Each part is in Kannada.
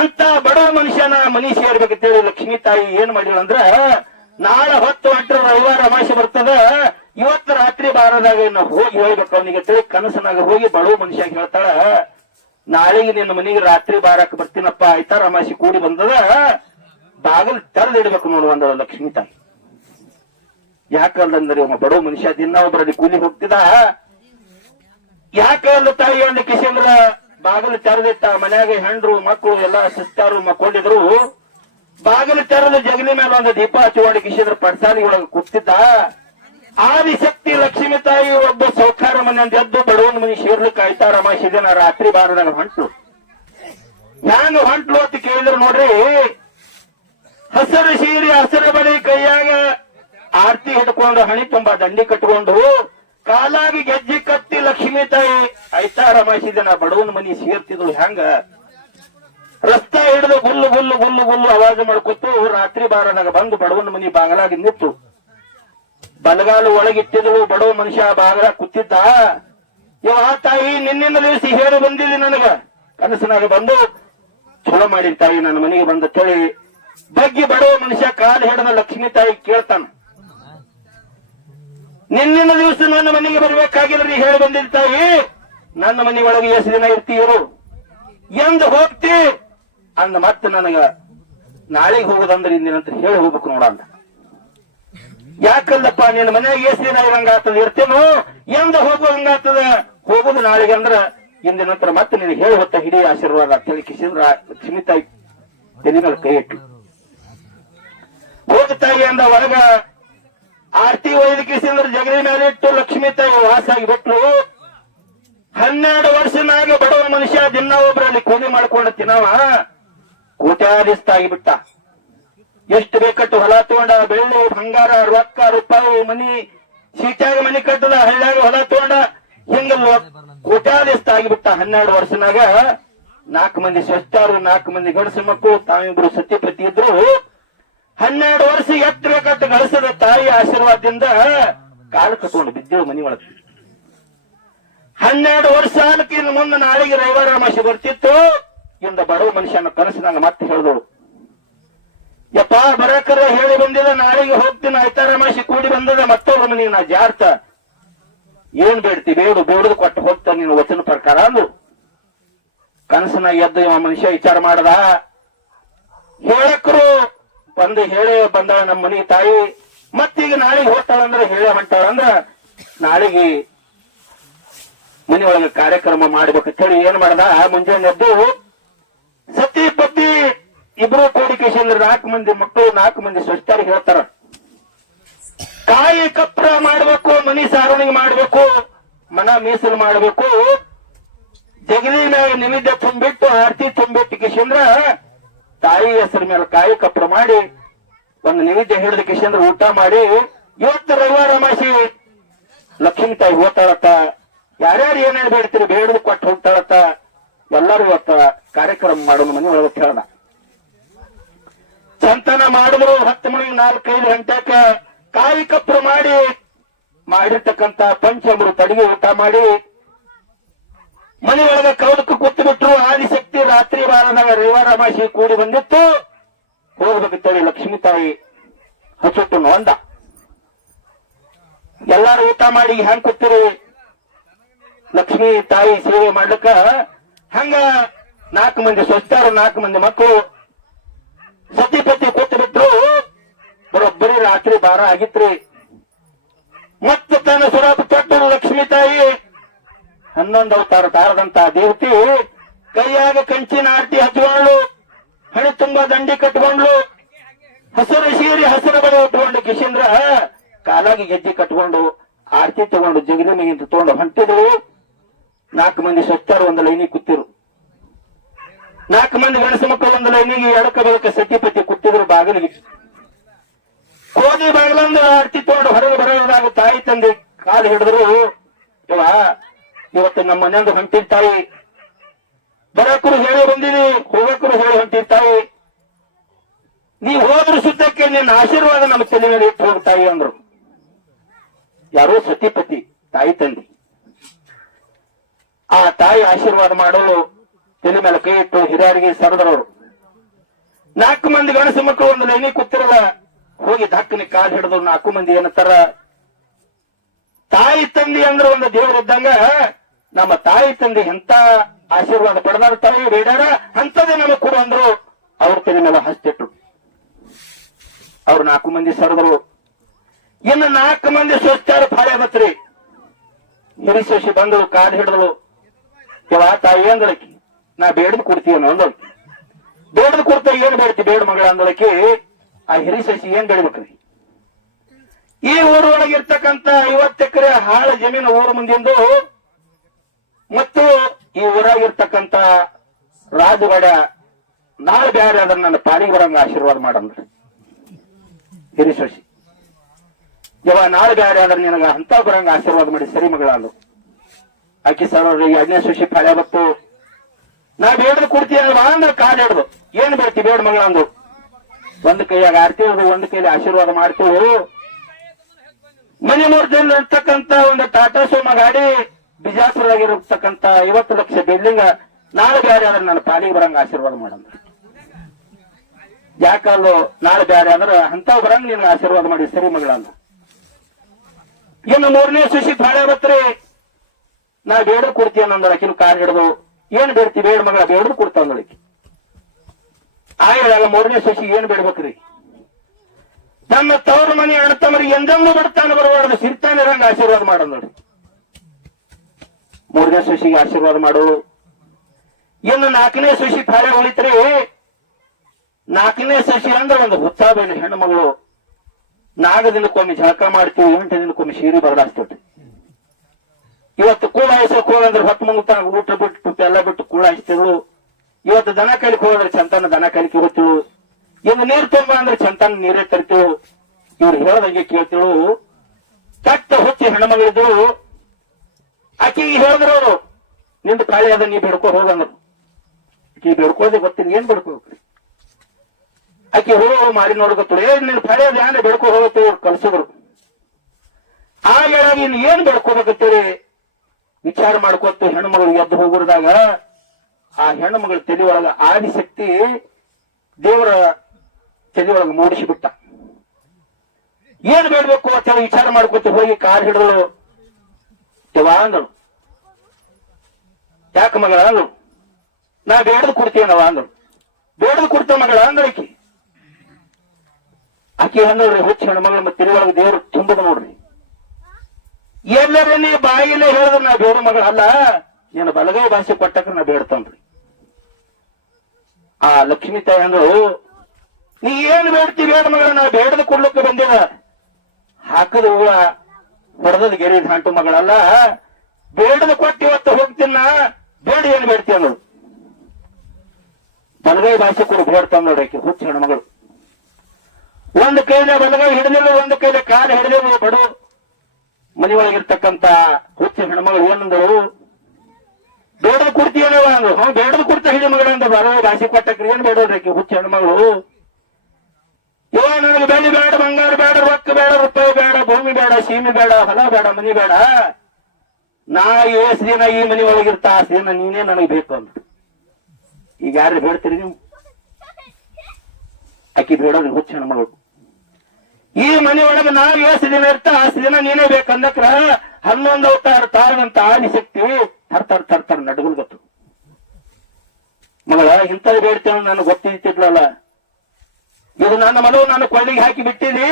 ಅಂತ ಬಡ ಮನುಷ್ಯನ ಮನಿ ಸೇರ್ಬೇಕಂತೇಳಿ ಲಕ್ಷ್ಮೀ ತಾಯಿ ಏನ್ ಮಾಡಿಲ್ಲ ಅಂದ್ರ, ನಾಳೆ ಹೊತ್ತು ಹೊಟ್ಟರ ರವಿವಾರ ಅಮಾಸೆ ಬರ್ತದ, ಇವತ್ತು ರಾತ್ರಿ ಬಾರದಾಗ ಇನ್ನ ಹೋಗಿ ಹೇಳ್ಬೇಕು ಅವನಿಗೆ. ತಿಳಿ ಕನಸನಾಗ ಹೋಗಿ ಬಡವ ಮನುಷ್ಯ ಹೇಳ್ತಾಳ. ನಾಳೆಗೆ ನಿನ್ನ ಮನೆಗೆ ರಾತ್ರಿ ಬಾರಕ್ ಬರ್ತೀನಪ್ಪ ಆಯ್ತಾ ರಮಾಸಿ ಕೂಡಿ ಬಂದದ. ಬಾಗಿಲು ತೆರೆದಿಡ್ಬೇಕು ನೋಡು ಅಂದಳ ಲಕ್ಷ್ಮೀ ತಾಯಿ. ಯಾಕಂದ್ರೆ ಒಬ್ಬ ಬಡವ ಮನುಷ್ಯ ದಿನ ಒಬ್ಬರಲ್ಲಿ ಕೂಲಿ ಹೋಗ್ತಿದ. ಯಾಕೆ ಅಂದ ತಾಯಿ ಅಂದ ಕಿಶಂದ್ರ ಬಾಗಿಲು ತೆರೆದಿಟ್ಟ ಮನ್ಯಾಗ ಹೆಂಡ್ರು, ಮಕ್ಕಳು, ಎಲ್ಲ ಸಿಸ್ತಾರು ಮಕ್ಕೊಂಡಿದ್ರು. ಬಾಗಿಲು ತೆರೆದು ಜಗಲಿ ಮೇಲೆ ಒಂದು ದೀಪ ಹಚ್ಚುವಾಡಿ ಕಿಶಂದ್ರ ಪಡ್ಸಾಲಿ ಒಳಗೆ ಕೂತಿದ್ದ. ಆದಿಶಕ್ತಿ ಲಕ್ಷ್ಮಿ ತಾಯಿ ಒಬ್ಬ ಸೌಕಾರ ಮನೆ ಅಂತ ಎದ್ದು ಬಡವನ ಮನೆ ಸೇರ್ಲಿಕ್ಕೆ ಕಾಯ್ತಾರಮ್ಮ ದಿನ ರಾತ್ರಿ ಬಾರದಾಗ ಹೊಂಟ್ಲು. ಹ್ಯಾಂಗ ಹೊಂಟ್ಲು ಅಂತ ಕೇಳಿದ್ರು ನೋಡ್ರಿ. ಹಸಿರು ಸೀರೆ ಹಸಿರು ಬಳಿ ಕೈಯಾಗ ಆರ್ತಿ ಹಿಡ್ಕೊಂಡು ಹಣಿ ತುಂಬಾ ದಂಡಿ ಕಟ್ಕೊಂಡು ಕಾಲಾಗಿ ಗೆಜ್ಜೆ ಕತ್ತಿ ಲಕ್ಷ್ಮೀ ತಾಯಿ ಐತಾರ ದಿನ ಬಡವನ ಮನಿ ಸೇರ್ತಿದ್ಳು ಹೆಂಗ? ರಸ್ತೆ ಹಿಡಿದು ಗುಲ್ಲು ಗುಲ್ಲು ಗುಲ್ಲು ಗುಲ್ಲು ಅವಾಜ್ ಮಾಡ್ಕೊತು ರಾತ್ರಿ ಬಾರನಾಗ ಬಂದು ಬಡವನ ಮನಿ ಬಾಗಲಾಗಿ ನಿಂತು. ಬಲಗಾಲು ಒಳಗಿಟ್ಟಿದಳು, ಬಡವ ಮನುಷ್ಯ ಬಾಗಲ ಕೂತಿದ್ದ. ಇವ ಆ ತಾಯಿ, ನಿನ್ನಿಂದ ದಿವಸ ಹೇಳಿ ಬಂದಿದೆ ನನಗ. ಕನಸಿನಾಗ ಬಂದು ಚಲೋ ಮಾಡಿದ ತಾಯಿ ನನ್ನ ಮನೆಗೆ ಬಂದ ತಳಿ. ಬಗ್ಗಿ ಬಡವ ಮನುಷ್ಯ ಕಾಲು ಹಿಡಿದ ಲಕ್ಷ್ಮೀ ತಾಯಿ ಕೇಳ್ತಾನ. ನಿನ್ನಿನ ದಿವಸ ನನ್ನ ಮನೆಗೆ ಬರಬೇಕಾಗಿಲ್ಲ ಹೇಳಿ ಬಂದಿದ್ದ ತಾಯಿ ನನ್ನ ಮನೆ ಒಳಗೆ ಎಷ್ಟು ದಿನ ಇರ್ತೀಯರು. ಎಂದು ಹೋಗ್ತಿ, ಅಂದ ಮತ್ತೆ ನನಗ, ನಾಳೆಗೆ ಹೋಗೋದಂದ್ರೆ ಇಂದಿನಂತ ಹೇಳಿ ಹೋಗ್ಬೇಕು ನೋಡ ಅಂದ ಯಾಕಲ್ಲಪ್ಪ, ನಿನ್ನ ಮನೆಯಾಗ ಎಷ್ಟು ದಿನ ಇರಂಗಾಗ್ತದ ಇರ್ತೇನೋ? ಎಂದ ಹೋಗುವಂಗಾಗ್ತದ ಹೋಗುದು ನಾಳೆಗೆ ಅಂದ್ರ ಇಂದಿನ ನಂತರ ಮತ್ತೆ ನೀನು ಹೇಳಿ ಹೊತ್ತ ಹಿಡಿ ಆಶೀರ್ವಾದ ಅಂತ ಹೇಳಿ ಕಿಶಿಂದ್ರ ಲಕ್ಷ್ಮೀ ತಾಯಿ ತಲೆ ಮೇಲೆ ಕೈ ಇಟ್ಟು ಹೋಗ್ತಾಯಿ ಅಂದ ಒಳಗ ಆರ್ತಿ ಒಯ್ದು ಕಿಶಿಂದ್ರ ಜಗಲಿ ಮೇಲೆ ಇಟ್ಟು ಲಕ್ಷ್ಮೀ ತಾಯಿ ವಾಸಾಗಿ ಬಿಟ್ಲು. ಹನ್ನೆರಡು ವರ್ಷನಾಗಿ ಬಡವ ಮನುಷ್ಯ, ದಿನ ಒಬ್ಬರಲ್ಲಿ ಕೂಲಿ ಮಾಡ್ಕೊಂಡು ತಿನ್ನವ ಕೋಟ್ಯಾಧಿಸ್ತಾಗಿ ಬಿಟ್ಟ ಎಷ್ಟು ಬೇಕಟ್ಟು ಹೊಲ ತಗೊಂಡ, ಬೆಳ್ಳಿ, ಬಂಗಾರ, ರೊಕ್ಕ, ರೂಪಾಯಿ, ಮನಿ, ಸೀಟ್ಯಾಗ ಮನಿ ಕಟ್ಟದ, ಹಳ್ಳಿಯಾಗ ಹೊಲ ತಗೊಂಡ ಹಿಂಗ ಕೋಟ್ಯಾಧಿಸ್ತ ಆಗಿಬಿಟ್ಟ ಹನ್ನೆರಡು ವರ್ಷನಾಗ ನಾಲ್ಕು ಮಂದಿ ಸ್ವಚ್ಛರು ನಾಲ್ಕು ಮಂದಿ ಗಂಡಸು ಮಕ್ಕಳು, ತಾವಿಬ್ರು ಸತ್ಯಪತಿ ಇದ್ರು. ಹನ್ನೆರಡು ವರ್ಷ ಎತ್ತರ ಕಟ್ಟು ಗಳಿಸಿದ ತಾಯಿ ಆಶೀರ್ವಾದದಿಂದ ಕಾಲು ಕಟ್ಕೊಂಡು ಬಿದ್ದೇವು ಮನಿ ಒಳಗೆ ಹನ್ನೆರಡು ವರ್ಷ ಮುಂದೆ ನಾಳೆಗೆ ರವಿವಾರ ಅಮಾಸೆ ಬರ್ತಿತ್ತು. ಇಂದ ಬಡವ ಮನುಷ್ಯನ ನಂಗೆ ಮತ್ತೆ ಹೇಳಿದಳು. ಯಪ್ಪ, ಬರಕರ ಹೇಳಿ ಬಂದಿದ, ನಾಳೆಗೆ ಹೋಗ್ತೀನಿ, ಆಯ್ತಾರ ಮಾಸಿ ಕೂಡಿ ಬಂದದ ಮತ್ತೊಬ್ಬ ಮನೆಗೆ ನಾ ಜಾರ್ತ. ಏನ್ ಬೇಡ್ತಿ, ಬೇಡು, ಬೇಡದು ಕೊಟ್ಟು ಹೋಗ್ತಾ ನೀನು ವಚನ ಪ್ರಕಾರ ಅಂದ್ರು ಕನಸನ ಎದ್ದು ಮನುಷ್ಯ ವಿಚಾರ ಮಾಡದ. ಹೇಳಕ್ರು ಬಂದು ಹೇಳಿ ಬಂದಾಳ ನಮ್ಮ ಮನಿ ತಾಯಿ. ಮತ್ತೀಗ ನಾಳೆಗೆ ಹೋಗ್ತಾಳಂದ್ರ ಹೇಳೇ ಹೊಂಟಾಳಂದ್ರ ನಾಳೆಗೆ ಮನೆಯೊಳಗೆ ಕಾರ್ಯಕ್ರಮ ಮಾಡ್ಬೇಕಂತ ಹೇಳಿ ಏನ್ ಮಾಡ್ದ? ಮುಂಜಾನೆ ಎದ್ದು ಸತಿ ಪತಿ ಇಬ್ರು ಕೋಡಿಕೇಶನ್ ನಾಲ್ಕು ಮಂದಿ ಮಕ್ಕಳು, ನಾಲ್ಕು ಮಂದಿ ಸ್ವಚ್ಛರಿಗೆ ಹೇಳ್ತಾರ. ಕಾಯಿ ಕಪ್ರ ಮಾಡ್ಬೇಕು, ಮನಿ ಸಾರಣಿಗೆ ಮಾಡ್ಬೇಕು, ಮನ ಮೀಸಲು ಮಾಡ್ಬೇಕು. ಜಗಲಿ ಮೇಲೆ ನಿಮಿದ್ದ ತುಂಬಿಟ್ಟು, ಆರತಿ ತುಂಬಿಟ್ಟು ಕಿಶಂದ್ರ ತಾಯಿ ಹೆಸರ ಮೇಲೆ ಕಾಯಿ ಕಪ್ರ ಮಾಡಿ, ಒಂದು ನೈವೇದ್ಯ ಹಿಡಿದ ಕಿಶಂದ್ರ ಊಟ ಮಾಡಿ, ಇವತ್ತು ರವಿವಾರ ಮಾಸಿ ಲಕ್ಷ್ಮೀ ತಾಯಿ ಓದ್ತಾಳತ್ತ ಯಾರ್ಯಾರು ಏನೇನ್ ಬೇಡ್ತೀರಿ ಬೇಡದ ಕೊಟ್ಟು ಹೋಗ್ತಾಳತ್ತ. ಎಲ್ಲರೂ ಇವತ್ತ ಕಾರ್ಯಕ್ರಮ ಮಾಡೋಣ ಮನೆ ಒಳಗೆ ಹೇಳ್ದ ಸಂತಾನ ಮಾಡಿದ್ರು ಹತ್ತು ಮಣಿ ನಾಲ್ಕೈದು ಗಂಟೆಕ ಕಾಯಿ ಕಪ್ಪರು ಮಾಡಿ ಮಾಡಿರ್ತಕ್ಕಂತ ಪಂಚಮರು ತಡಿಗೆ ಊಟ ಮಾಡಿ ಮನೆ ಒಳಗೆ ಕೌದಕ್ಕೆ ಕೂತು ಬಿಟ್ರು, ಆದಿಶಕ್ತಿ, ರಾತ್ರಿ ಬಾರದಾಗ ರವಿವಾರ ಅಮಾಸಿ ಕೂಡಿ ಬಂದಿತ್ತು. ಹೋಗ್ಬೇಕಿತ್ತೇಳಿ ಲಕ್ಷ್ಮೀ ತಾಯಿ. ಹಚ್ಚುಟ್ಟು ನೋಂದ. ಎಲ್ಲಾರು ಊಟ ಮಾಡಿ ಹೆಂಗ್ ಕೂತಿರಿ? ಲಕ್ಷ್ಮೀ ತಾಯಿ ಸೇವೆ ಮಾಡ್ಲಿಕ್ಕ ಹಂಗ ನಾಲ್ಕು ಮಂದಿ ಸ್ವಚ್ಛರು ನಾಲ್ಕು ಮಂದಿ ಮಕ್ಕಳು ಸತಿಪತಿ ಕೂತು ಬಿಟ್ರು. ಬರೋಬ್ಬರಿ ರಾತ್ರಿ ಬಾರ ಆಗಿತ್ರಿ. ಮತ್ತೆ ತನ್ನ ಸುರಾಪ ತೊಟ್ಟರು ಲಕ್ಷ್ಮೀ ತಾಯಿ ಹನ್ನೊಂದು ಅವತಾರ ತಾರದಂತ ದೇವತೆ ಕೈಯಾಗ ಕಂಚಿನ ಆರತಿ ಹಚ್ಕೊಂಡು ಹಣೆ ತುಂಬಾ ದಂಡಿ ಕಟ್ಕೊಂಡ್ಲು, ಹಸಿರು ಸೀರಿ ಹಸಿರು ಬಳಿ ಉಟ್ಕೊಂಡು ಕಿಶೇಂದ್ರ ಕಾಲಾಗಿ ಗೆಜ್ಜೆ ಕಟ್ಕೊಂಡು ಆರತಿ ತಗೊಂಡು ಜಗಲಿ ಮೇಗಿಂತ ತಗೊಂಡು ಹೊಂಟಿದ್ರು ನಾಲ್ಕು ಮಂದಿ ಸ್ವಚ್ಛರು ಒಂದು ಲೈನಿ ಕೂತಿರು. ನಾಲ್ಕು ಮಂದಿ ಗಣಸ ಮಕ್ಕಳು, ಒಂದು ಲೈನಿಗೆ ಎಡಕ ಬೆಳಕ ಸತಿಪತಿ ಕೂತಿದ್ರು ಬಾಗಿಲಿಗೆ. ಕೋದಿ ಬಾಗಿಲಂದು ಆರತಿ ತಗೊಂಡು ಹೊರಗೆ ಬರೋದಾಗ ತಾಯಿ ತಂದೆ ಕಾಲು ಹಿಡಿದ್ರು. ಇವ ಇವತ್ತು ನಮ್ಮ ಮನೆಯಂದು ಹೊಂಟಿರ್ತಾಯಿ ಬರಕರು ಹೇಳಿ ಬಂದಿನಿ ಹೋಗಕರು ಹೇಳಿ ಹೊಂಟಿರ್ತಾಯಿ ನೀ ಹೋದ್ರ ಸುತ್ತಕ್ಕೆ ನಿನ್ನ ಆಶೀರ್ವಾದ ನಮ್ಮ ತಲೆ ಮೇಲೆ ಇಟ್ಟು ಹೋಗ್ತಾಯಿ ಅಂದ್ರು. ಯಾರೋ ಸತಿಪತಿ, ತಾಯಿ ತಂದೆ. ಆ ತಾಯಿ ಆಶೀರ್ವಾದ ಮಾಡಲು ತಲೆ ಮೇಲೆ ಕೈ ಇಟ್ಟು ಹಿರಿಯರಿಗೆ ಸರದ್ರವರು ನಾಲ್ಕು ಮಂದಿ ಗಣಸು ಮಕ್ಕಳು ಒಂದು ಲೈನಿ ಕೂತಿರದ ಹೋಗಿ ಧಕ್ಕನೆ ಕಾಲ್ ಹಿಡಿದ್ರು ನಾಲ್ಕು ಮಂದಿ ಏನಂತಾರ? ತಾಯಿ ತಂದೆ ಅಂದ್ರೆ ಒಂದು ದೇವ್ರ ಇದ್ದಂಗ ನಮ್ಮ ತಾಯಿ ತಂದೆ ಎಂತ ಆಶೀರ್ವಾದ ಪಡೆದಾರ ತಾಯಿ ಬೇಡಾರ? ಅಂತದೇ ನಮಗ್ ಕೊಡು ಅಂದ್ರು. ಅವ್ರ ತಲೆ ಮೇಲೆ ಹಸ್ತಿಟ್ರು. ಅವ್ರು ನಾಲ್ಕು ಮಂದಿ ಸರದರು. ಇನ್ನು ನಾಲ್ಕು ಮಂದಿ ಸ್ವಚ್ಛಾರ ಪಾಳೆ ಬತ್ರಿ ಹಿರಿ ಶಶಿ ಬಂದಳು, ಕಾದ್ ಹಿಡಿದಳು. ಯವ್ವ, ತಾಯಿ ಅಂದಳಕಿ, ನಾ ಬೇಡದ್ ಕೊಡ್ತೀಯ ಅಂದಳು. ಬೇಡದ್ ಕೊಡ್ತಾ ಏನ್ ಬೇಡ್ತಿ ಬೇಡ ಮಗಳ ಅಂದಳಕಿ, ಆ ಹಿರಿ ಸಸಿ ಏನ್ ಬೇಡ್ಬೇಕ್ರಿ ಈ ಊರೊಳಗೆ ಐವತ್ತೆಕರೆ ಹಾಳ ಜಮೀನು ಊರ ಮುಂದಿಂದು ಮತ್ತು ಈ ಊರಾಗಿರ್ತಕ್ಕಂತ ರಾಜವಾಡ ನಾಳೆ ಬ್ಯಾರೆ ಅದನ್ನ ನನ್ನ ಪಾಲಿಗೆ ಬರಂಗ ಆಶೀರ್ವಾದ ಮಾಡಂದ್ರಿ. ಹಿರಿ ಶಶಿ ಇವ ನಾಳೆ ಬ್ಯಾರೆ ಆದ್ರೆ ನಿನಗ ಅಂತ ಬರಂಗ ಆಶೀರ್ವಾದ ಮಾಡಿ ಸರಿ ಮಗಳ ಸರ್ ಅವ್ರಿಗೆ ಎರಡನೇ ಶಶಿ ಪಾಳ್ಯ ಬತ್ತು. ನಾ ಬೇಡದು ಕೊಡ್ತೀಯಲ್ವಾ ಅಂದ್ರೆ ಕಾಲ್ ಹಿಡ್ದು. ಏನ್ ಬೇಡ್ತಿ ಬೇಡ ಮಗಳ ಅಂದ್ರು ಒಂದ್ ಕೈಯಾಗ ಆರ್ತಿ ಒಂದ್ ಕೈಲಿ ಆಶೀರ್ವಾದ ಮಾಡ್ತೀವಿ. ಮನೆ ಮೂರ್ತಿಯಲ್ಲಿ ಇರ್ತಕ್ಕಂತ ಒಂದು ಟಾಟಾ ಸೋಮ ಗಾಡಿ ಬಿಜಾಪುರದಾಗಿರತಕ್ಕಂತ ಐವತ್ತು ಲಕ್ಷ ಬಿಲ್ಡಿಂಗ್ ನಾಳೆ ಬ್ಯಾರೆ ಅಂದ್ರೆ ನನ್ನ ಪಾಲಿಗೆ ಬರಂಗ ಆಶೀರ್ವಾದ ಮಾಡಂದ್ರ ಯಾಕಲ್ಲೋ ನಾಳೆ ಬ್ಯಾರೆ ಅಂದ್ರೆ ಅಂತ ಬರಂಗ ನಿನ್ನ ಆಶೀರ್ವಾದ ಮಾಡಿ ಸರಿ ಮಗಳ ಅಂದ ಇನ್ನು ಮೂರನೇ ಸುಶಿ ಬಾಳೆ ಬತ್ರಿ ನಾ ಬೇಡ ಕೊಡ್ತೀಯ ನಂದಳ ಕಿಲು ಕಾರ್ ಹಿಡಿದು, ಏನ್ ಬೇಡ್ತಿ, ಬೇಡ ಮಗಳ ಬೇಡ ಕೊಡ್ತಾವ ಅಂದಳಿಕೆ ಆ ಹೇಳಲ್ಲ ಮೂರನೇ ಸಸಿ ಏನ್ ಬೇಡ್ಬೇಕ್ರಿ? ತನ್ನ ತವರು ಮನೆ ಅಣ್ಣ ತಮ್ಮ ಎಂದೆಂದೂ ಬಿಡ್ತಾನೆ ಬರಬಾರ್ದು ಸಿರ್ತಾನೆ ಇರಂಗ ಆಶೀರ್ವಾದ ಮಾಡೋದು ನೋಡಿ ಮೂರನೇ ಸಸಿಗೆ ಆಶೀರ್ವಾದ ಮಾಡು. ಇನ್ನು ನಾಲ್ಕನೇ ಸಸಿ ತಾಳೆ ಉಳಿತ್ರಿ ನಾಲ್ಕನೇ ಸಸಿ ಅಂದ್ರೆ ಒಂದು ಹುತ್ತಾಬೇನು ಹೆಣ್ಣು ಮಗಳು ನಾಲ್ಕು ದಿನಕ್ಕೊಮ್ಮೆ ಜಳಕ ಮಾಡ್ತೀವಿ, ಎಂಟು ದಿನಕ್ಕೊಮ್ಮೆ ಸೀರೆ ಬದಲಾಯಿಸ್ತೀವಿ. ಇವತ್ತು ಕೂಳ ಹಾಯಿಸಕ್ ಹೋಗಂದ್ರೆ ಹೊತ್ತು ಮುಂಗ್ತಾಗ ಊಟ ಬಿಟ್ಟು ಎಲ್ಲ ಬಿಟ್ಟು ಕೂಳ ಹಾಯಿಸ್ತಿಳು ಇವತ್ತು ದನ ಕಲಿಕೆ ಹೋದ್ರೆ ಚಂತನ ದನ ಕಲಿಕೆ ಹೋಗ್ತಿಳು ಇನ್ನು ನೀರ್ ತುಂಬ ಅಂದ್ರೆ ಚಂತನ ನೀರೇ ತರ್ತಿಳು ಇವ್ರು ಹೇಳ್ದಂಗೆ ಕೇಳ್ತಿಳು ಕಟ್ಟ ಹುಚ್ಚಿ ಹೆಣ್ಮಗಳಿದ್ರು ಆಕಿಗೆ ಹೇಳಿದ್ರು ಅವರು, ನಿಂದು ಕಾಳಿ ಅದ, ನೀ ಬೇಡ್ಕೊ ಹೋಗಂದ್ರು ಆಕೆ ಬೇಡ್ಕೊಳ್ಳದೆ ಗೊತ್ತಿಲ್ಲ, ಏನ್ ಬೇಡ್ಕೋಬೇಕ್ರಿ? ಆಕಿ ಹೋ ಮಾಡಿ ನೋಡ್ಕೊತಳು ಏನ್ ನಿನ್ ಕಾಳಿ ಅದ ಏನ್ ಬೇಡ್ಕೊ ಹೋಗತ್ತೆ? ಇವ್ರು ಕಲ್ಸಿದ್ರು. ಆ ಹೇಳಾಗ ಇನ್ ಏನ್ ಬೇಡ್ಕೋಬೇಕಂತೇಳಿ ವಿಚಾರ ಮಾಡ್ಕೊತ ಹೆಣ್ಮಗಳು ಎದ್ದು ಹೋಗುರದಾಗ ಆ ಹೆಣ್ಮಗಳ ತಲೆ ಒಳಗ ಆದಿಶಕ್ತಿ ದೇವರ ತಲೆ ಒಳಗ ಮೂಡಿಸಿಬಿಟ್ಟ. ಏನ್ ಬೇಡ್ಬೇಕು ಅಂತ ವಿಚಾರ ಮಾಡ್ಕೊತ ಹೋಗಿ ಕಾರ್ ಹಿಡಿದಳು. ಯವ್ವ ಅಂದಳು ಯಾಕ ಮಗಳ ಅಂದಳು ನಾ ಬೇಡದ್ ಕೊಡ್ತೀನವ ಅಂದಳು ಬೇಡದು ಕೊಡ್ತ ಮಗಳ ಅಂದಳಿಕಿ ಆಕಿ ಅಂದಳ್ರಿ ಹುಚ್ಚ ಹೆಣ್ಮಗಳ ಮತ್ತೆ ಒಳಗ ದೇವ್ರು ತುಂಬದ ನೋಡ್ರಿ. ಎಲ್ಲರ ನೀ ಬಾಯಿಲೆ ಹೇಳಿದ್ರೆ ನಾ ಬೇಡ ಮಗಳ ಅಲ್ಲ. ನೀನು ಬಲಗೈ ಭಾಷೆ ಕೊಟ್ಟಕ್ರ ನಾ ಬೇಡ್ತಾನ್ರಿ ಆ ಲಕ್ಷ್ಮೀ ತಾಯಿ ಅಂದಳು, ನೀ ಏನ್ ಬೇಡ್ತಿ ಬೇಡ ಮಗಳ? ನಾ ಬೇಡದ ಕೊಡ್ಲಿಕ್ಕೆ ಬಂದಿದ ಹಾಕದ ಹೂವ ಹೊಡೆದದ ಗೆರಿ ದಾಂಟು ಮಗಳಲ್ಲ, ಬೇಡದ ಕೊಟ್ಟು ಇವತ್ತು ಹೋಗ್ತೀನ ಬೇಡ ಏನ್ ಬೇಡ್ತಿ ಅನ್ನೋದು. ಬಲಗೈ ಭಾಷೆ ಕೊಡು ಬೇಡ್ತಾನ ನೋಡಕ್ಕೆ ಹುಚ್ಚ ಹೆಣ್ಮಗಳು ಒಂದು ಕೈಲೆ ಬಲಗೈ ಹಿಡಿದಿಲ್ಲ, ಒಂದು ಕೈಲೆ ಕಾಲು ಹಿಡಿದಿಲ್ಲ ಬಡು ಮನೆಯೊಳಗಿರ್ತಕ್ಕಂತ ಹುಚ್ಚ ಹೆಣ್ಮಗಳು ಏನಂದಳು? ಬೇಡದ ಕೊಡ್ತೀಯನವ ಅಂದ್ರು ಹ್ಞೂ ಬೇಡದ ಕುರ್ತ ಹಿಡಿ ಮಗಳ ಅಂತ ಬರೋ ಭಾಷೆ ಕೊಟ್ಟಕ್ರಿ ಏನ್ ಬೇಡೋದ್ರಕ್ಕೆ ಹುಚ್ಚ ಹೆಣ್ಮಗಳು ಏ ನನಗೆ ಬೆಳ್ಳಿ ಬೇಡ, ಬಂಗಾರ ಬೇಡ, ರೊಕ್ಕ ಬೇಡ, ರೂಪಾಯಿ ಬೇಡ, ಭೂಮಿ ಬೇಡ, ಸೀಮೆ ಬೇಡ, ಹೊಲ ಬೇಡ, ಮನಿ ಬೇಡ. ನಾ ಎಷ್ಟು ದಿನ ಈ ಮನಿ ಒಳಗಿರ್ತ ಆ ದಿನ ನೀನೇ ನನಗೆ ಬೇಕು ಅಂತ ಈಗ ಯಾರು ಬೇಡ್ತೀರಿ ನೀವು? ಅಕ್ಕಿ ಬೇಡೋದು ಹುಚ್ಚ ಹೆಣ್ಮಗಳು. ಈ ಮನೆ ಒಳಗೆ ನಾ ಎಷ್ಟು ದಿನ ಇರ್ತ, ಆ ದಿನ ನೀನೇ ಬೇಕಂದಕ್ರ ಹನ್ನೊಂದು ಅವತಾರ ತಾರನಂತ ಆದಿಶಕ್ತಿ ತರ್ ಕೊಳ್ಳಿಗೆ ಹಾಕಿ ಬಿಟ್ಟಿದಿ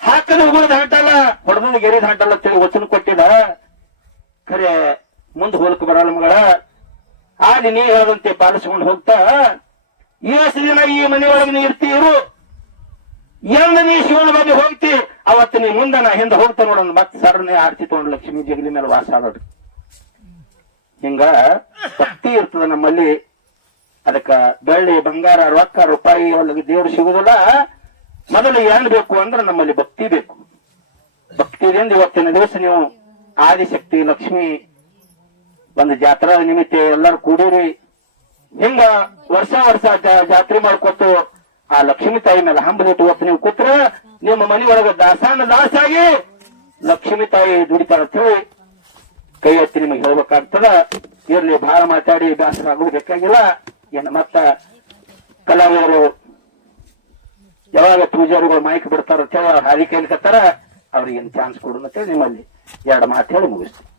ಹಾಕದ ಉಗುಳದ ಹಂಟಲ್ಲ. ಹೊಡೆದ ಗೆರೆದ ಹಂಟಲ್ಲ ತಿಳಿ ವಚನ ಕೊಟ್ಟಿದ ಖರೆ, ಮುಂದೆ ಹೋಲಕ್ ಬರಲ್ಲ ಮಗಳ. ಆ ನೀ ಹೇಳದಂತೆ ಪಾಲಿಸ್ಕೊಂಡು ಹೋಗ್ತಾ ಎಷ್ಟು ದಿನ ಈ ಮನೆಯೊಳಗೆ ನೀ ಇರ್ತೀರು. ಎಲ್ಲ ನೀ ಶಿವನ ಬಗ್ಗೆ ಹೋಗ್ತಿ. ಅವತ್ತು ನೀ ಮುಂದೆ ನಾ ಹಿಂದೆ ಹೋಗ್ತಾ ನೋಡೋಣ ಮತ್ತೆ ಸರನೆ ಆರ್ತಿ ತಗೊಂಡು ಲಕ್ಷ್ಮೀ ಜಗಲಿ ಮೇಲೆ ವಾಸ ಆದೋಡ್ರಿ ಹಿಂಗ ಭಕ್ತಿ ಇರ್ತದ ನಮ್ಮಲ್ಲಿ. ಅದಕ್ಕ ಬೆಳ್ಳಿ, ಬಂಗಾರ, ರೊಕ್ಕ, ರೂಪಾಯಿ ಒಳಗೆ ದೇವ್ರು ಸಿಗುದಿಲ್ಲ. ಮೊದಲು ಏನ್ ಬೇಕು ಅಂದ್ರೆ ನಮ್ಮಲ್ಲಿ ಭಕ್ತಿ ಬೇಕು. ಭಕ್ತಿದಿಂದ ಇವತ್ತಿನ ದಿವಸ ನೀವು ಆದಿಶಕ್ತಿ, ಲಕ್ಷ್ಮಿ, ಒಂದು ಜಾತ್ರಾ ನಿಮಿತ್ತ ಎಲ್ಲರೂ ಕೂಡಿರಿ. ಹಿಂಗ ವರ್ಷ ವರ್ಷ ಜಾತ್ರೆ ಮಾಡ್ಕೊತು ಆ ಲಕ್ಷ್ಮೀ ತಾಯಿ ಮೇಲೆ ಹಂಬಲಿಟ್ಟು ಇವತ್ತು ನೀವು ಕೂತ್ರ ನಿಮ್ಮ ಮನೆಯೊಳಗ ದಾಸಾನ ದಾಸಾಗಿ ಲಕ್ಷ್ಮೀ ತಾಯಿ ದುಡಿತಾರ ಹೇಳಿ ಕೈ ಎತ್ತಿ ನಿಮಗೆ ಹೇಳ್ಬೇಕಾಗ್ತದ. ಇರ್ಲಿ ಬಹಳ ಮಾತಾಡಿ ಬೇಸರ ಆಗೋದು ಬೇಕಾಗಿಲ್ಲ. ಏನು ಮತ್ತ ಕಲಾವಿದರು ಯಾವಾಗ ಪೂಜಾರಿಗಳು ಮೈಕ್ ಬಿಡ್ತಾರ ಅಂತ ಹೇಳಿ ಅವ್ರು ಹಾದಿ ಕೈಲಿಕತ್ತಾರ ಅವ್ರಿಗೆ ಚಾನ್ಸ್ ಕೊಡು ಅಂತೇಳಿ ನಿಮ್ಮಲ್ಲಿ ಎರಡು ಮಾತು ಹೇಳಿ ಮುಗಿಸ್ತೀನಿ.